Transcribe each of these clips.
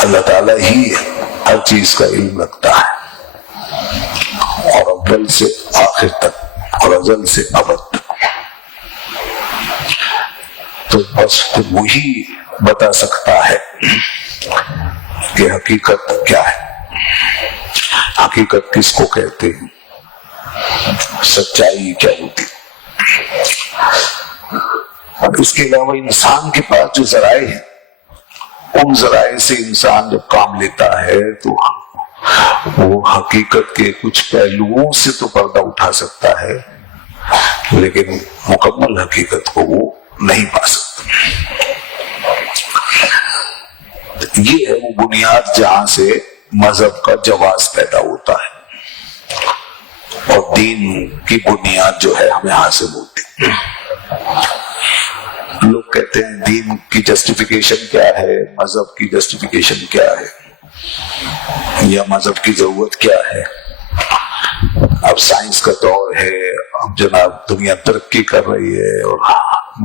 اللہ تعالیٰ ہی ہر چیز کا علم رکھتا ہے، اور اول سے آخر تک اور ازل سے ابد تک، تو بس وہی بتا سکتا ہے کہ حقیقت کیا ہے، حقیقت کس کو کہتے ہیں، سچائی کیا ہوتی۔ اس کے علاوہ انسان کے پاس جو ذرائع ہیں، ان ذرائع سے انسان جب کام لیتا ہے تو وہ حقیقت کے کچھ پہلوؤں سے تو پردہ اٹھا سکتا ہے، لیکن مکمل حقیقت کو وہ نہیں پا سکتا۔ یہ ہے وہ بنیاد جہاں سے مذہب کا جواز پیدا ہوتا ہے، اور دین کی بنیاد جو ہے ہمیں حاصل ہوتی ہے۔ لوگ کہتے ہیں دین کی جسٹیفیکیشن کیا ہے، مذہب کی جسٹیفیکیشن کیا ہے، یا مذہب کی ضرورت کیا ہے۔ اب سائنس کا دور ہے، اب جناب دنیا ترقی کر رہی ہے اور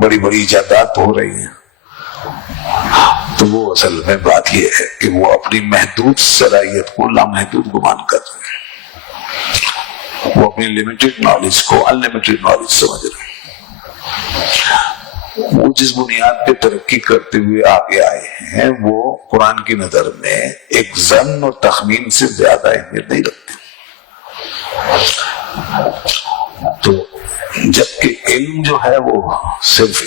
بڑی بڑی ایجادات ہو رہی ہیں، تو وہ اصل میں بات یہ ہے کہ وہ اپنی محدود صلاحیت کو لامحدود گمان کر رہے ہیں، وہ اپنی لمیٹڈ نالج کو انلمیٹڈ نالج سمجھ رہے ہیں۔ وہ جس بنیاد پہ ترقی کرتے ہوئے آگے آئے ہیں وہ قرآن کی نظر میں ایک ظن اور تخمین سے زیادہ اہمیت نہیں رکھتے۔ تو جبکہ علم جو ہے وہ صرف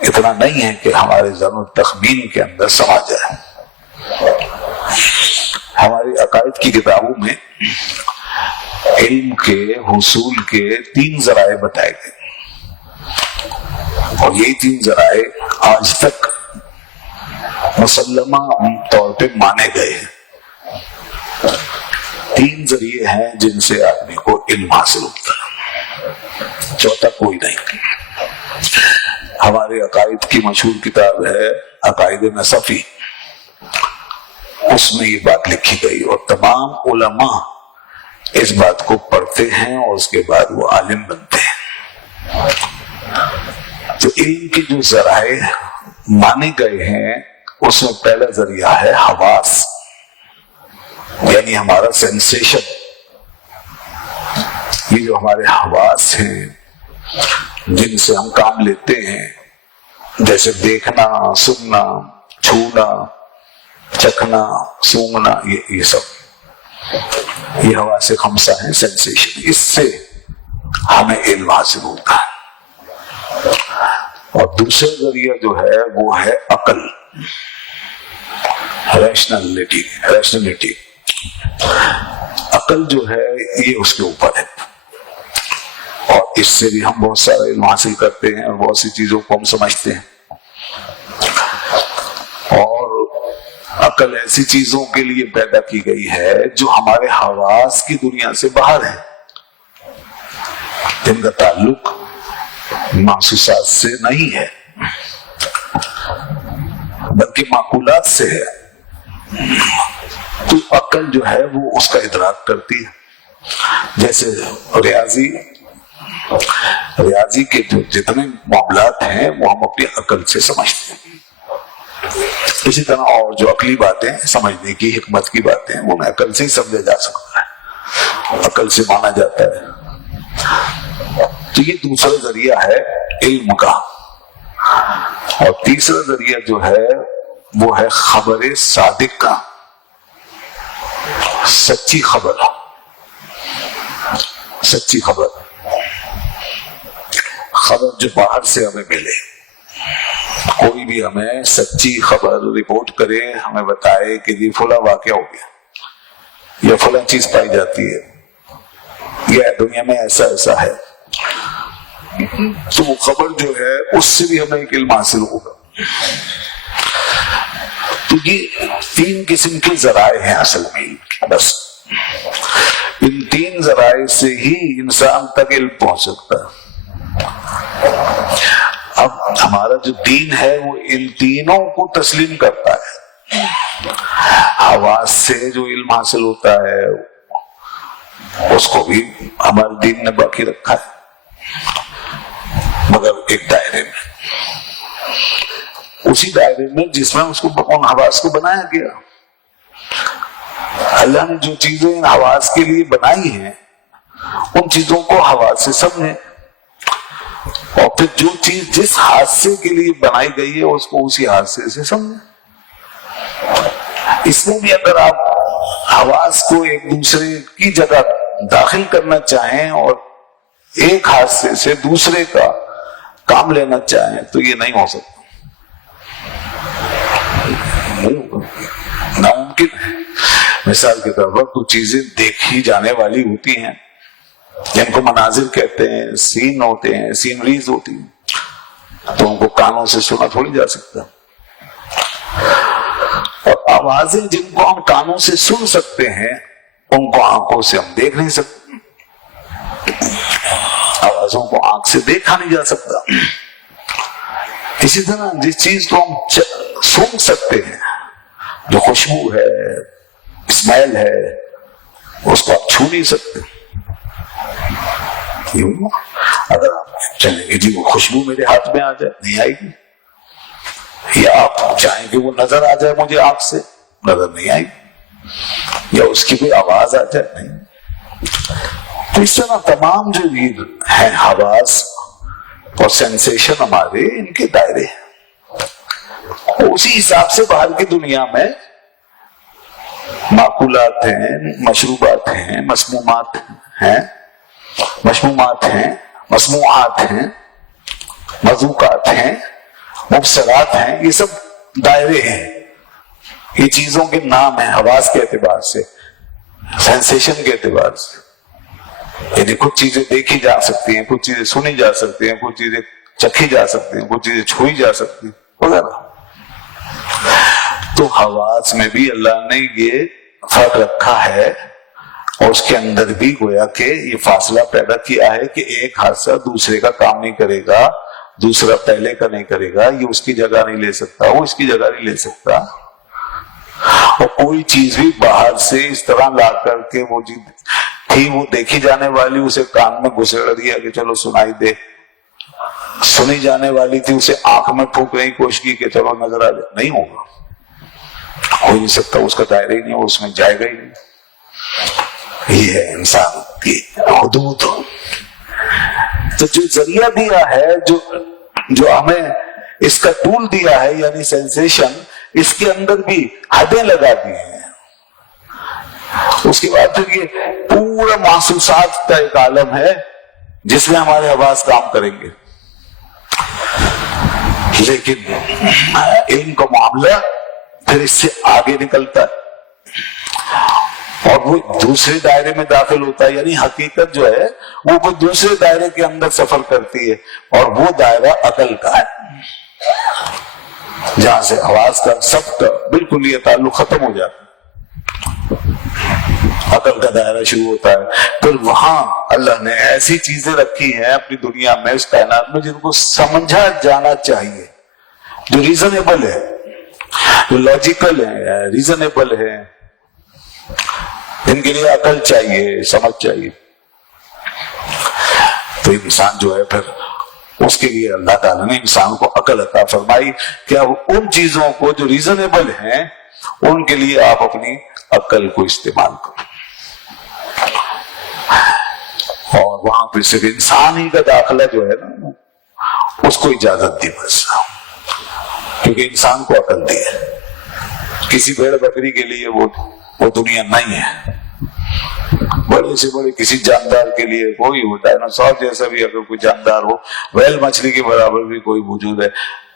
اتنا نہیں ہے کہ ہمارے ظن و تخمین کے اندر سما جائے۔ ہماری عقائد کی کتابوں میں علم کے حصول کے 3 ذرائع بتائے گئے، اور یہی 3 ذرائع آج تک مسلمہ طور پہ مانے گئے ہیں۔ 3 ذریعے ہیں جن سے آدمی کو علم حاصل ہوتا ہے، چوتھا کوئی نہیں۔ ہمارے عقائد کی مشہور کتاب ہے عقائد نصفی، اس میں یہ بات لکھی گئی، اور تمام علماء اس بات کو پڑھتے ہیں اور اس کے بعد وہ عالم بنتے ہیں۔ تو علم کے جو ذرائع مانے گئے ہیں اس میں پہلا ذریعہ ہے حواس، یعنی ہمارا سینسیشن۔ یہ جو ہمارے حواس ہیں جن سے ہم کام لیتے ہیں، جیسے دیکھنا، سننا، چھونا، چکھنا، سونگنا، یہ سب، یہ حواس خمسہ ہیں، سینسیشن۔ اس سے ہمیں علم حاصل ہوتا ہے۔ اور دوسرا ذریعہ جو ہے وہ ہے عقل، ریشنلٹی۔ عقل جو ہے یہ اس کے اوپر ہے، اور اس سے بھی ہم بہت سارا علم حاصل کرتے ہیں اور بہت سی چیزوں کو ہم سمجھتے ہیں۔ اور عقل ایسی چیزوں کے لیے پیدا کی گئی ہے جو ہمارے حواس کی دنیا سے باہر ہے، جن کا تعلق محسوسات سے نہیں ہے بلکہ معقولات سے ہے۔ تو عقل جو ہے وہ اس کا ادراک کرتی ہے، جیسے ریاضی کے جو جتنے معاملات ہیں وہ ہم اپنی عقل سے سمجھتے ہیں۔ اسی طرح اور جو عقلی باتیں سمجھنے کی حکمت کی باتیں وہ عقل سے ہی سمجھا جا سکتا ہے، عقل سے مانا جاتا ہے۔ تو یہ دوسرا ذریعہ ہے علم کا۔ اور تیسرا ذریعہ جو ہے وہ ہے خبر صادق کا، سچی خبر جو باہر سے ہمیں ملے۔ کوئی بھی ہمیں سچی خبر رپورٹ کرے، ہمیں بتائے کہ یہ فلاں واقعہ ہو گیا یا فلاں چیز پائی جاتی ہے یا دنیا میں ایسا ہے، تو وہ خبر جو ہے اس سے بھی ہمیں ایک علم حاصل ہوگا۔ تو یہ 3 قسم کے ذرائع ہیں اصل میں، بس ان 3 ذرائع سے ہی انسان تک علم پہنچ سکتا ہے۔ اب ہمارا جو دین ہے وہ ان تینوں کو تسلیم کرتا ہے۔ حواس سے جو علم حاصل ہوتا ہے اس کو بھی ہمارے دین نے باقی رکھا ہے، مگر ایک دائرے میں، اسی دائرے میں جس میں اس کو ان حواس کو بنایا گیا۔ اللہ نے جو چیزیں ان حواس کے لیے بنائی ہیں ان چیزوں کو حواس سے سمجھیں، اور پھر جو چیز جس حادثے کے لیے بنائی گئی ہے اس کو اسی حادثے سے سمجھیں۔ اس میں بھی اگر آپ حواس کو ایک دوسرے کی جگہ داخل کرنا چاہیں اور ایک حادثے سے دوسرے کا کام لینا چاہیں تو یہ نہیں ہو سکتا، ناممکن ہے۔ مثال کے طور پر کچھ چیزیں دیکھی جانے والی ہوتی ہیں جن کو مناظر کہتے ہیں، سین ہوتے ہیں، سینریز ہوتی ہیں، تو ان کو کانوں سے سنا تھوڑی جا سکتا، اور آوازیں جن کو ہم کانوں سے سن سکتے ہیں ان کو آنکھوں سے ہم دیکھ نہیں سکتے، آوازوں کو آنکھ سے دیکھا نہیں جا سکتا۔ اسی طرح جس چیز کو ہم سن سکتے ہیں، جو خوشبو ہے، اسمیل ہے، اس کو آپ چھو نہیں سکتے۔ اگر آپ چلیں گے جی وہ خوشبو میرے ہاتھ میں آ جائے، نہیں آئے گی، یا آپ چاہیں کہ وہ نظر آ جائے مجھے آنکھ سے، نظر نہیں آئے گی، یا اس کی کوئی آواز آ جائے، نہیں۔ تو اس طرح تمام جو ہیں حواس اور سینسیشن ہمارے، ان کے دائرے ہیں، اسی حساب سے باہر کی دنیا میں معقولات ہیں، مشروبات ہیں، مسمومات ہیں، مسموعات ہیں، مذوقات ہیں، مبصرات ہیں، یہ سب دائرے ہیں، یہ چیزوں کے نام ہیں حواس کے اعتبار سے، سینسیشن کے اعتبار سے۔ یعنی کچھ چیزیں دیکھی جا سکتی ہیں، کچھ چیزیں سنی جا سکتی ہیں، کچھ چیزیں چکھی جا سکتی ہیں، کچھ چیزیں چھوئی جا سکتی ہیں وغیرہ۔ تو حواس میں بھی اللہ نے یہ فرق رکھا ہے، اور اس کے اندر بھی گویا کہ یہ فاصلہ پیدا کیا ہے کہ ایک حادثہ دوسرے کا کام نہیں کرے گا، دوسرا پہلے کا نہیں کرے گا، یہ اس کی جگہ نہیں لے سکتا، وہ اس کی جگہ نہیں لے سکتا، اور کوئی چیز بھی باہر سے اس طرح لا کر کے وہ چیز تھی وہ دیکھی جانے والی اسے کان میں گھسیڑ دیا کہ چلو سنائی دے، سنی جانے والی تھی اسے آنکھ میں پھونکنے کی کوشش کی کہ چلو نظر آ جائے، نہیں ہوگا، ہو نہیں سکتا، اس کا دائرہ ہی نہیں، وہ اس میں جائے گا ہی نہیں۔ یہ ہے انسان کی حدود۔ تو جو ذریعہ دیا ہے، جو ہمیں اس کا ٹول دیا ہے یعنی سینسیشن، اس کے اندر بھی حدیں لگا دی ہیں۔ اس کے بعد پھر یہ پورا محسوسات کا ایک عالم ہے جس میں ہمارے حواس کام کریں گے، لیکن علم کا معاملہ پھر اس سے آگے نکلتا ہے اور وہ دوسرے دائرے میں داخل ہوتا ہے، یعنی حقیقت جو ہے وہ دوسرے دائرے کے اندر سفر کرتی ہے، اور وہ دائرہ عقل کا ہے، جہاں سے حواس کا سب کا بالکل یہ تعلق ختم ہو جاتا ہے، عقل کا دائرہ شروع ہوتا ہے۔ پھر وہاں اللہ نے ایسی چیزیں رکھی ہیں اپنی دنیا میں، اس کائنات میں، جن کو سمجھا جانا چاہیے، جو ریزنیبل ہے، جو لاجیکل ہے، ریزنیبل ہے، ان کے لیے عقل چاہیے، سمجھ چاہیے۔ تو انسان جو ہے پھر اس کے لیے اللہ تعالیٰ نے انسان کو عقل عطا فرمائی کہ اب ان چیزوں کو جو ریزنیبل ہیں ان کے لیے آپ اپنی عقل کو استعمال کرو، اور وہاں پہ صرف انسان ہی کا داخلہ جو ہے نا اس کو اجازت دی بس، کیونکہ انسان کو عقل دی ہے، کسی بھیڑ بکری کے لیے وہ دنیا نہیں ہے، بڑے سے بڑے کسی جاندار کے لیے کوئی وہ ڈائناسور جیسا بھی اگر کوئی جاندار ہو، ویل مچھلی کے برابر بھی کوئی وجود ہے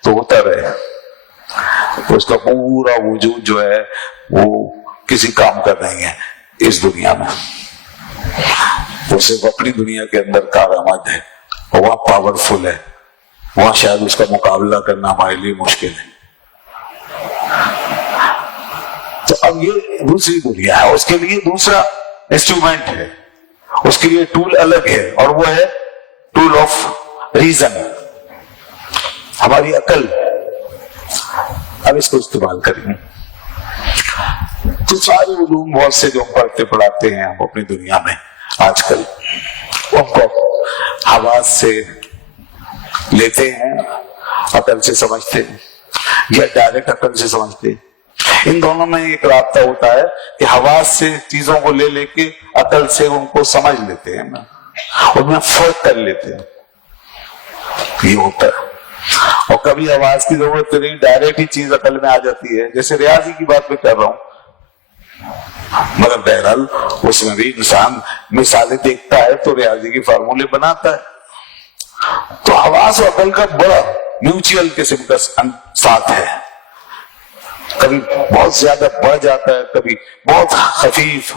تو ہوتا رہے، اس کا پورا وجود جو ہے وہ کسی کام کا نہیں ہے اس دنیا میں، وہ صرف اپنی دنیا کے اندر کارآمد ہے، اور وہاں پاورفل ہے، وہاں شاید اس کا مقابلہ کرنا ہمارے لیے مشکل ہے۔ تو اب یہ دوسری دنیا ہے، اس کے لیے دوسرا انسٹرومنٹ ہے، اس کے لیے ٹول الگ ہے، اور وہ ہے ٹول آف ریزن، ہماری عقل۔ اب اس کو استعمال کریں تو سارے علوم بہت سے جو پڑھتے پڑھاتے ہیں ہم اپنی دنیا میں آج کل، ان کو حواس سے لیتے ہیں، عقل سے سمجھتے ہیں، یا ڈائریکٹ عقل سے سمجھتے ہیں، ان دونوں میں ایک رابطہ ہوتا ہے کہ حواس سے چیزوں کو لے لے کے عقل سے ان کو سمجھ لیتے ہیں ان میں فرق کر لیتے ہیں، یہ ہوتا ہے۔ اور کبھی حواس کی ضرورت نہیں، ڈائریکٹ ہی چیز عقل میں آ جاتی ہے، جیسے ریاضی کی بات میں کر رہا ہوں، مگر بہرحال اس میں بھی انسان مثالیں دیکھتا ہے تو ریاضی کے فارمولے بناتا ہے۔ تو حواس اور عقل کا بڑا میوچل قسم کا ساتھ ہے، کبھی بہت زیادہ بڑھ جاتا ہے، کبھی بہت خفیف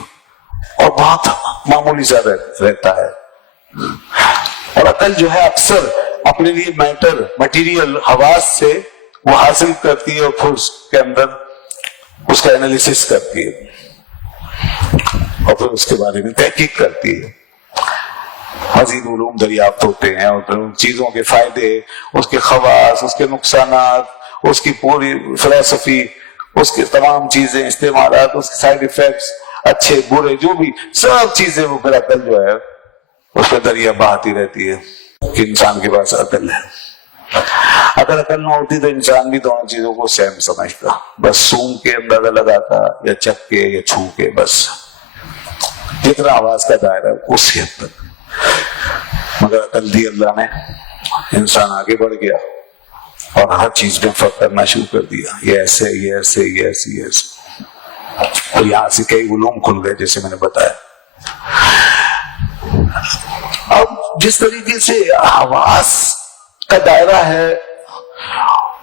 اور بہت معمولی سا رہتا ہے۔ اور عقل جو ہے اکثر اپنے لیے مٹیریل حواس سے وہ حاصل کرتی ہے اور پھر اس کے اندر اس کا انالیسس کرتی ہے اور پھر اس کے بارے میں تحقیق کرتی ہے، مزید علوم دریافت ہوتے ہیں اور پھر چیزوں کے فائدے، اس کے خواص، اس کے نقصانات، اس کی پوری فلسفی، اس کے تمام چیزیں، استعمالات، اس کے سائیڈ ایفیکٹس، اچھے برے جو بھی سب چیزیں وہ پھر عقل جو ہے اس پہ دریا بہاتی رہتی ہے کہ انسان کے پاس عقل ہے۔ اگر عقل نہ ہوتی تو انسان بھی دونوں چیزوں کو سیم سمجھتا، بس سونگ کے اندازہ لگاتا یا چک کے یا چھو کے، بس جتنا آواز کا دائرہ اس حد تک۔ مگر عقل دی اللہ نے، انسان آگے بڑھ گیا اور ہر چیز میں فرق کرنا شروع کر دیا، یہ ایسے یہ ایسے یہ ایسے یہ ایسے، اور یہاں سے کئی علوم کھل گئے جیسے میں نے بتایا۔ اب جس طریقے سے حواس کا دائرہ ہے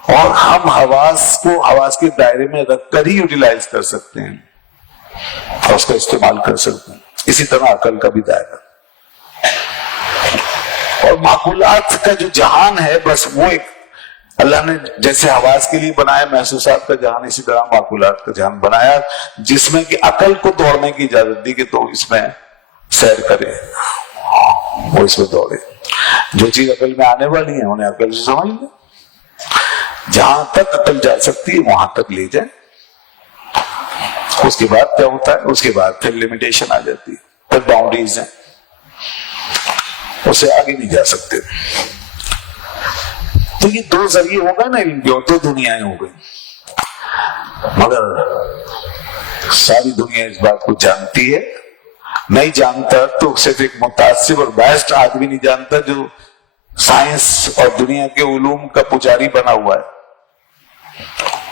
اور ہم حواس کو حواس کے دائرے میں رکھ کر ہی یوٹیلائز کر سکتے ہیں اور اس کا استعمال کر سکتے ہیں، اسی طرح عقل کا بھی دائرہ اور معقولات کا جو جہان ہے، بس وہ ایک اللہ نے جیسے حواس کے لیے بنایا محسوسات کا جہان، اسی طرح معقولات کا جہان بنایا جس میں کہ عقل کو دوڑنے کی اجازت دی کہ تو اس میں سیر کرے، وہ اس میں دوڑے، جو چیز عقل میں آنے والی ہے انہیں عقل سے سمجھ لیں، جہاں تک عقل جا سکتی ہے وہاں تک لے جائیں، اس کے بعد کیا ہوتا ہے، اس کے بعد پھر لمیٹیشن آ جاتی ہے، پھر باؤنڈریز ہیں، اسے آگے نہیں جا سکتے۔ تو یہ دو ذریعے ہو گئے نا علم کے، اور دو دنیایں ہو گئی، مگر ساری دنیا اس بات کو جانتی ہے، نہیں جانتا تو صرف ایک متعصب اور بیسٹ آدمی نہیں جانتا جو سائنس اور دنیا کے علوم کا پجاری بنا ہوا ہے،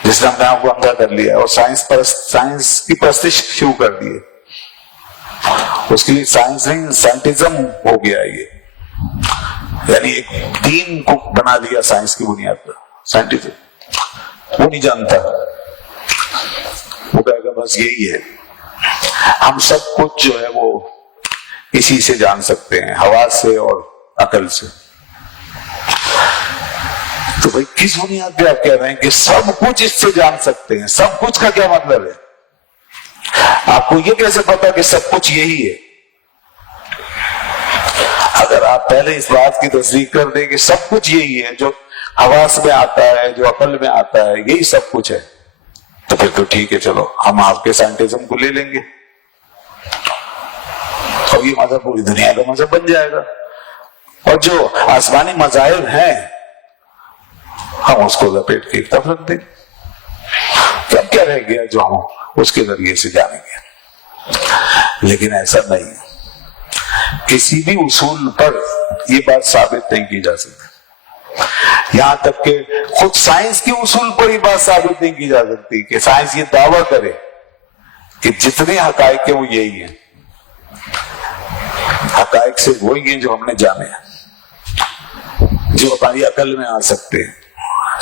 جس نے اپنے آپ کو اندھا کر لیا اور سائنس کی پرستش شروع کر دی ہے، اس کے لیے سائنس نہیں سائنٹزم ہو گیا یہ، یعنی ایک دین کو بنا دیا سائنس کی بنیاد پر، سائنٹزم وہ نہیں جانتا، وہ کہے گا بس یہی ہے، ہم سب کچھ جو ہے وہ اسی سے جان سکتے ہیں، حواس سے اور عقل سے۔ تو بھائی کس بنیاد پہ آپ کہہ رہے ہیں کہ سب کچھ اس سے جان سکتے ہیں؟ سب کچھ کا کیا مطلب ہے؟ آپ کو یہ کیسے پتا کہ سب کچھ یہی ہے؟ اگر آپ پہلے اس بات کی تصدیق کر دیں کہ سب کچھ یہی ہے، جو حواس میں آتا ہے، جو عقل میں آتا ہے، یہی سب کچھ ہے، تو پھر تو ٹھیک ہے، چلو ہم آپ کے سائنٹزم کو لے لیں گے اور یہ مذہب پوری دنیا کا مذہب بن جائے گا، اور جو آسمانی مذاہب ہیں ہم اس کو لپیٹ کے ایک طرف رکھ دیں گے، اب کیا رہ گیا جو ہم اس کے ذریعے سے جانیں گے۔ لیکن ایسا نہیں، کسی بھی اصول پر یہ بات ثابت نہیں کی جا سکتی، یہاں تک کہ خود سائنس کے اصول پر یہ بات ثابت نہیں کی جا سکتی کہ سائنس یہ دعویٰ کرے کہ جتنے حقائق ہیں وہ یہی ہیں، حقائق سے وہی ہیں جو ہم نے جانے ہیں، جو ہماری عقل میں آ سکتے ہیں،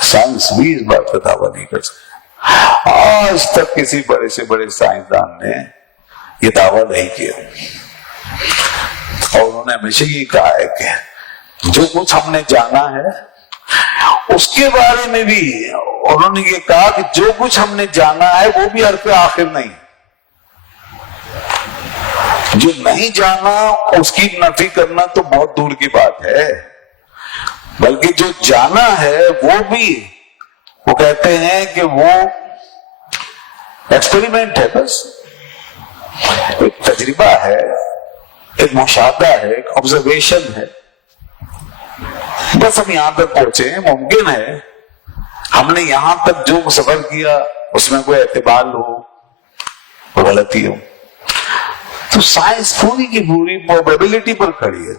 سائنس بھی اس بات کا دعویٰ نہیں کر سکتا۔ آج تک کسی بڑے سے بڑے سائنسدان نے یہ دعویٰ نہیں کیا، اور انہوں نے ہمیشہ یہ کہا ہے کہ جو کچھ ہم نے جانا ہے اس کے بارے میں بھی انہوں نے یہ کہا کہ جو کچھ ہم نے جانا ہے وہ بھی حرف آخر نہیں، جو نہیں جانا اس کی نفی کرنا تو بہت دور کی بات ہے، بلکہ جو جانا ہے وہ بھی وہ کہتے ہیں کہ وہ ایکسپیریمنٹ ہے، بس ایک تجربہ ہے، ایک مشاہدہ ہے، ایک آبزرویشن ہے، بس ہم یہاں تک پہنچے ہیں، ممکن ہے ہم نے یہاں تک جو سفر کیا اس میں کوئی اعتبار ہو، غلطی ہو. تو سائنس پوری کی پوری پروبیبلٹی پر کھڑی ہے،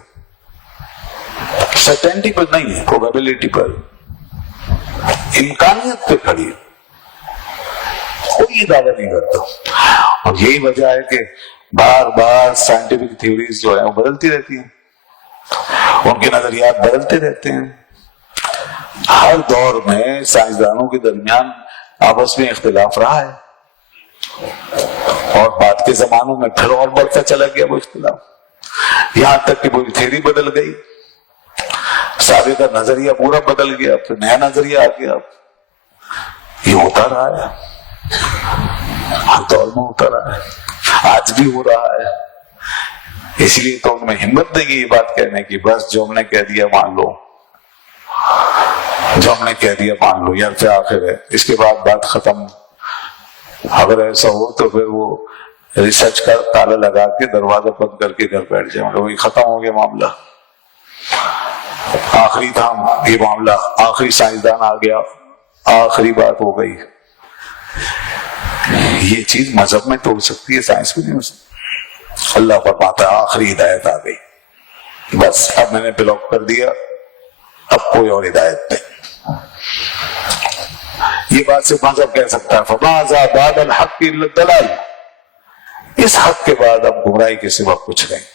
سرٹینٹی پر نہیں ہے، پروبیبلٹی پر، امکانیت پہ کھڑی ہے، کوئی یہ دعویٰ نہیں کرتا. اور یہی وجہ ہے کہ بار بار سائنٹیفک تھیوریز جو ہیں وہ بدلتی رہتی ہیں، ان کے نظریات بدلتے رہتے ہیں. ہر دور میں سائنسدانوں کے درمیان آپس میں اختلاف رہا ہے، اور بعد کے زمانوں میں پھر اور بڑھتا چلا گیا وہ اختلاف، یہاں تک کہ پوری تھیوری بدل گئی، سابقہ نظریہ پورا بدل گیا، پھر نیا نظریہ آ گیا. یہ ہوتا رہا ہے، ہر دور میں ہوتا رہا ہے، آج بھی ہو رہا ہے. اس لیے تو ان میں ہمت نہیں یہ بات کہنے کی بس جو ہم نے کہہ دیا مان لو، جو ہم نے کہہ دیا مان لو، یار کیا آخر ہے، اس کے بعد بات ختم. اگر ایسا ہو تو پھر وہ ریسرچ کا تالا لگا کے دروازہ بند کر کے گھر بیٹھ جائیں، وہی ختم ہو گیا معاملہ، آخری تھا یہ معاملہ، آخری سائنسدان آ گیا، آخری بات ہو گئی. یہ چیز مذہب میں تو ہو سکتی ہے، سائنس میں نہیں ہو سکتی. اللہ فرماتا ہے آخری ہدایت آ گئی، بس اب میں نے بلاک کر دیا، اب کوئی اور ہدایت نہیں. یہ بات صرف مذہب کہہ سکتا ہے. فَمَاذَا بَعْدَ الْحَقِّ إِلَّا الضَّلَالُ، اس حق کے بعد اب گمراہی کے سوا کچھ نہیں.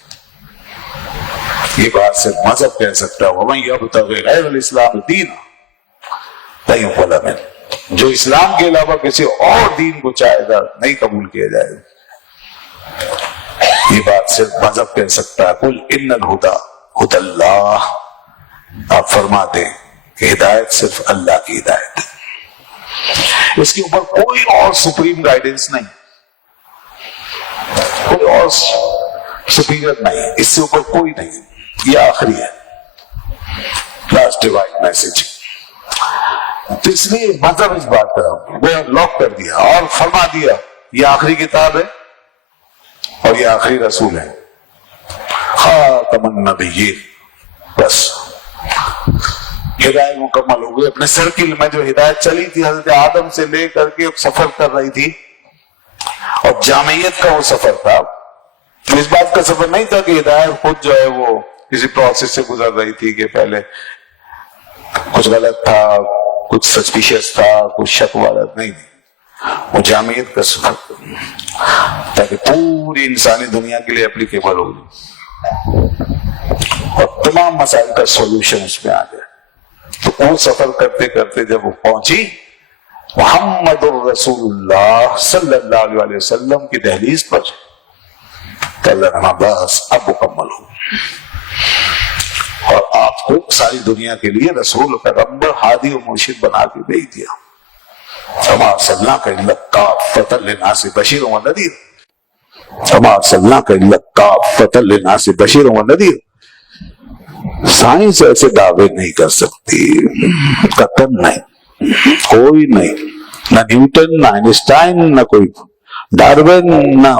یہ بات صرف مذہب کہہ سکتا ہے. وَمَن يَبْتَغِ غَيْرَ الْإِسْلَامِ دِينًا لَن يُقْبَلَ مِنْهُ، جو اسلام کے علاوہ کسی اور دین کو چاہے گا نہیں قبول کیا جائے گا. یہ بات صرف مذہب کہہ سکتا ہے. قُلْ إِنَّ الْهُدَىٰ هُدَى اللَّهِ، آپ فرما دیں کہ ہدایت صرف اللہ کی ہدایت ہے، اس کے اوپر کوئی اور سپریم گائیڈنس نہیں، کوئی اور سپیریئر نہیں، اس سے اوپر کوئی نہیں. یہ آخری ہے، لاسٹ ڈیوائن میسج. تو اس لیے مذہب اس بات کا وہ لاک کر دیا اور فرما دیا یہ آخری کتاب ہے اور یہ آخری رسول ہے، خاتم النبیین. بس ہدایت مکمل ہو گئی. اپنے سرکل میں جو ہدایت چلی تھی حضرت آدم سے لے کر کے سفر کر رہی تھی، اور جامعیت کا وہ سفر تھا. اس بات کا سفر نہیں تھا کہ ہدایت خود جو ہے وہ کسی پروسیس سے گزر رہی تھی کہ پہلے کچھ غلط تھا، کچھ سسپیشس تھا، کچھ شک والا نہیں. وہ جامعیت کا سفر تھا تاکہ پوری انسانی دنیا کے لیے اپلیکیبل ہو اور تمام مسائل کا سولوشن اس میں آ جائے. تو وہ سفر کرتے کرتے جب وہ پہنچی محمد الرسول اللہ صلی اللہ علیہ وسلم کی دہلیز پر، تو اللہ نے بس اب مکمل ہو اور آپ کو ساری دنیا کے لیے رسول، پیغمبر، ہادی و مرشد بنا کے بھیج دیا. وما ارسلناک الا کافۃ للناس بشیرا ونذیر، وما ارسلناک الا کافۃ للناس بشیرا ونذیر. سائنس ایسے دعوے نہیں کر سکتی، قطعاً نہیں، کوئی نہیں، نہ نیوٹن، نہ آئنسٹائن، نہ کوئی ڈارون، نہ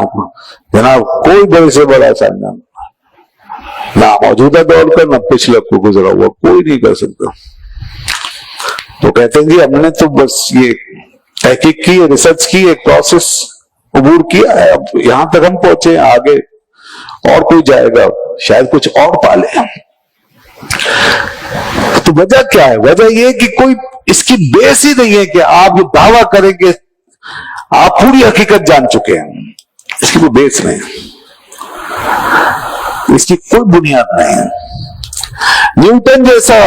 جناب کوئی بڑے سے بڑا سائنسدان، نہ موجودہ دور کا نہ پچھلے کو گزرا ہوا، کوئی نہیں کر سکتا. تو کہتے ہیں جی ہم نے تو بس یہ تحقیق کی، ریسرچ کی، ایک پروسیس عبور کیا ہے، اب یہاں تک ہم پہنچے، آگے اور کوئی جائے گا شاید کچھ اور پالے. تو وجہ کیا ہے؟ وجہ یہ کہ کوئی اس کی بیس ہی نہیں ہے کہ آپ یہ دعویٰ کریں کہ آپ پوری حقیقت جان چکے ہیں. اس کی کوئی بیس نہیں، اس کی کوئی بنیاد نہیں ہے. نیوٹن جیسا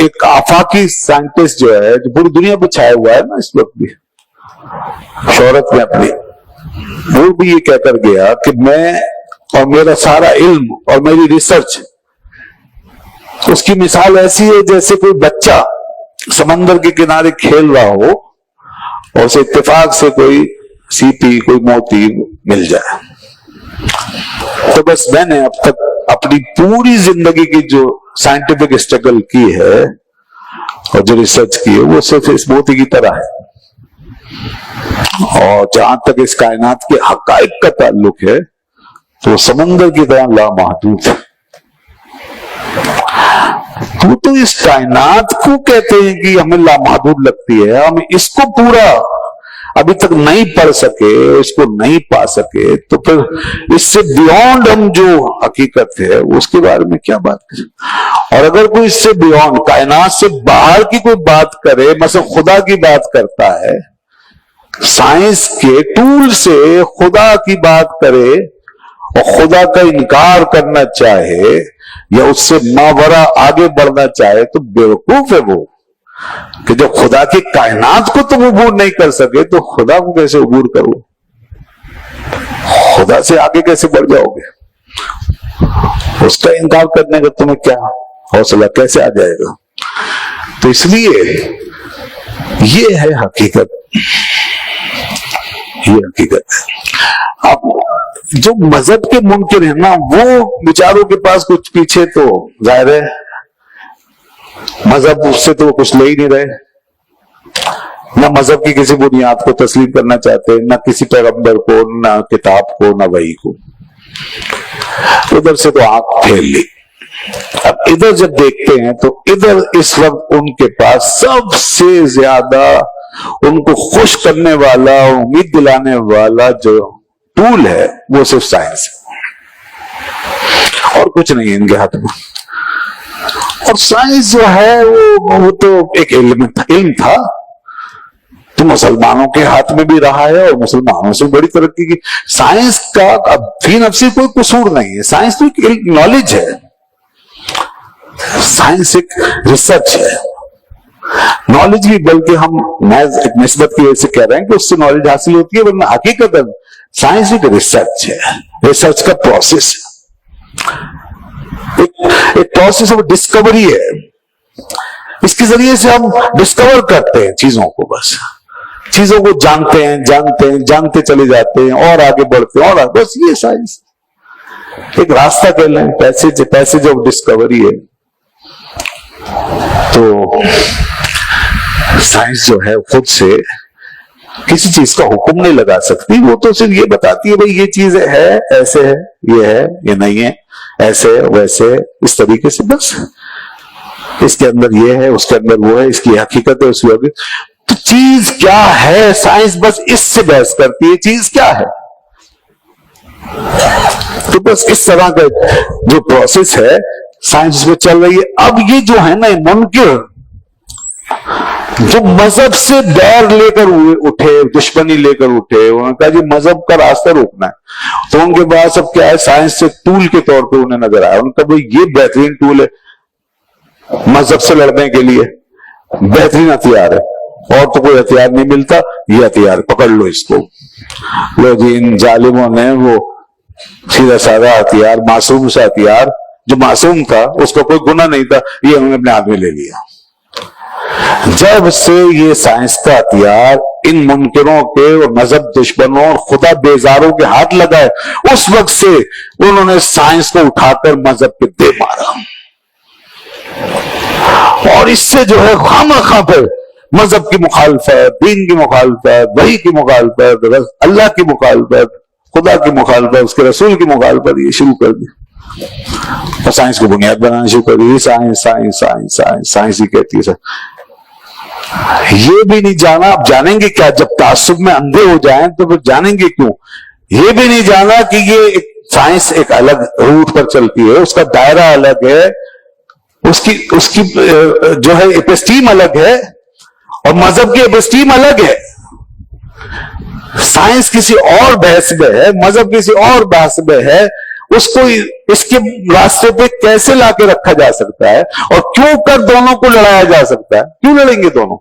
ایک آفاقی سائنٹسٹ جو ہے، جو پوری دنیا پہ چھایا ہوا ہے نا اس وقت بھی شہرت میں اپنی، وہ بھی یہ کہہ کر گیا کہ میں اور میرا سارا علم اور میری ریسرچ، اس کی مثال ایسی ہے جیسے کوئی بچہ سمندر کے کنارے کھیل رہا ہو اور اسے اتفاق سے کوئی سیپی، کوئی موتی مل جائے. تو بس میں نے اب تک اپنی پوری زندگی کی جو سائنٹیفک اسٹرگل کی ہے اور جو ریسرچ کی ہے وہ صرف اس موتی کی طرح ہے. اور جہاں تک اس کائنات کے حقائق کا تعلق ہے تو سمندر کی طرح لامحدود ہے. تو اس کائنات کو کہتے ہیں کہ ہمیں لامحدود لگتی ہے، ہم اس کو پورا ابھی تک نہیں پڑھ سکے، اس کو نہیں پا سکے، تو پھر اس سے بیونڈ ہم جو حقیقت ہے اس کے بارے میں کیا بات کریں؟ اور اگر کوئی اس سے بیونڈ، کائنات سے باہر کی کوئی بات کرے، مثلا خدا کی بات کرتا ہے، سائنس کے ٹول سے خدا کی بات کرے اور خدا کا انکار کرنا چاہے یا اس سے ماورا آگے بڑھنا چاہے، تو بیوقوف ہے وہ، کہ جب خدا کی کائنات کو تم عبور نہیں کر سکے تو خدا کو کیسے عبور کرو؟ خدا سے آگے کیسے بڑھ جاؤ گے؟ اس کا انکار کرنے کا تمہیں کیا حوصلہ کیسے آ جائے گا؟ تو اس لیے یہ ہے حقیقت، یہ حقیقت ہے۔ اب جو مذہب کے منکر ہیں نا، وہ بیچاروں کے پاس کچھ پیچھے تو ظاہر ہے مذہب اس سے تو وہ کچھ لے ہی نہیں رہے، نہ مذہب کی کسی بنیاد کو تسلیم کرنا چاہتے، نہ کسی پیغمبر کو، نہ کتاب کو، نہ وحی کو، ادھر سے تو آنکھ پھیر لی۔ اب ادھر جب دیکھتے ہیں تو ادھر اس وقت ان کے پاس سب سے زیادہ ان کو خوش کرنے والا، امید دلانے والا جو ٹول ہے وہ صرف سائنس ہے، اور کچھ نہیں ہے ان کے ہاتھ میں۔ اور سائنس جو ہے وہ تو ایک علم تھا، تو مسلمانوں کے ہاتھ میں بھی رہا ہے اور مسلمانوں سے بڑی ترقی کی۔ سائنس کا اب فی نفسی کوئی قصور نہیں ہے، سائنس تو ایک نالج ہے، سائنس ایک ریسرچ ہے، نالج بھی، بلکہ ہم محض ایک نسبت کی وجہ سے کہہ رہے ہیں کہ اس سے نالج حاصل ہوتی ہے، ورنہ حقیقت سائنس ایک ریسرچ ہے، ریسرچ کا پروسیس ہے، ایک پروسیس آف ڈسکوری ہے۔ اس کے ذریعے سے ہم ڈسکور کرتے ہیں چیزوں کو، بس چیزوں کو جانتے ہیں، جانتے چلے جاتے ہیں اور آگے بڑھتے ہیں، اور بس یہ سائنس ایک راستہ کہہ لیں، پیسج آف ڈسکوری ہے۔ تو سائنس جو ہے خود سے کسی چیز کا حکم نہیں لگا سکتی، وہ تو صرف یہ بتاتی ہے بھئی یہ چیز ہے، ایسے ہے، یہ ہے، یہ نہیں ہے، ایسے ویسے، اس طریقے سے، بس اس کے اندر یہ ہے، اس کے اندر وہ ہے، اس کی حقیقت ہے، اس کی حقیقت۔ تو چیز کیا ہے؟ سائنس بس اس سے بحث کرتی ہے، چیز کیا ہے؟ تو بس اس طرح کا جو پروسیس ہے سائنس میں چل رہی ہے۔ اب یہ جو ہے نا منکر، جو مذہب سے بیر لے کر اٹھے، دشمنی لے کر اٹھے، انہوں نے کہا جی مذہب کا راستہ روکنا ہے، تو ان کے پاس اب کیا ہے، سائنس سے ٹول کے طور پہ انہیں نظر آیا۔ ان کا بھئی یہ بہترین ٹول ہے مذہب سے لڑنے کے لیے، بہترین ہتھیار ہے، اور تو کوئی ہتھیار نہیں ملتا، یہ ہتھیار پکڑ لو، اس کو لو جی۔ ان ظالموں نے وہ سیدھا سادہ ہتھیار، معصوم سا ہتھیار، جو معصوم تھا، اس کا کوئی گناہ نہیں تھا، یہ انہوں نے اپنے ہاتھ میں لے لیا۔ جب سے یہ سائنس کا ہتھیار ان منکروں کے اور مذہب دشمنوں اور خدا بیزاروں کے ہاتھ لگا ہے، اس وقت سے انہوں نے سائنس کو اٹھا کر مذہب پہ دے مارا، اور اس سے جو ہے خواہ پہ مذہب کی مخالفت، دین کی مخالفت، وحی کی مخالفت، اللہ کی مخالفت، خدا کی مخالفت، اس کے رسول کی مخالفت، یہ شروع کر دی، اور سائنس کو بنیاد بنانا شروع کر دی۔ Science science science science science ہی کہتی ہے سر۔ یہ بھی نہیں جانا، اب جانیں گے کیا؟ جب تعصب میں اندھے ہو جائیں تو پھر جانیں گے کیوں؟ یہ بھی نہیں جانا کہ یہ سائنس ایک الگ روٹ پر چلتی ہے، اس کا دائرہ الگ ہے، اس کی جو ہے ایپسٹیم الگ ہے، اور مذہب کی ایپسٹیم الگ ہے۔ سائنس کسی اور بحث میں ہے، مذہب کسی اور بحث میں ہے، اس کو اس کے راستے پہ کیسے لا کے رکھا جا سکتا ہے، اور کیوں کر دونوں کو لڑایا جا سکتا ہے؟ کیوں لڑیں گے دونوں؟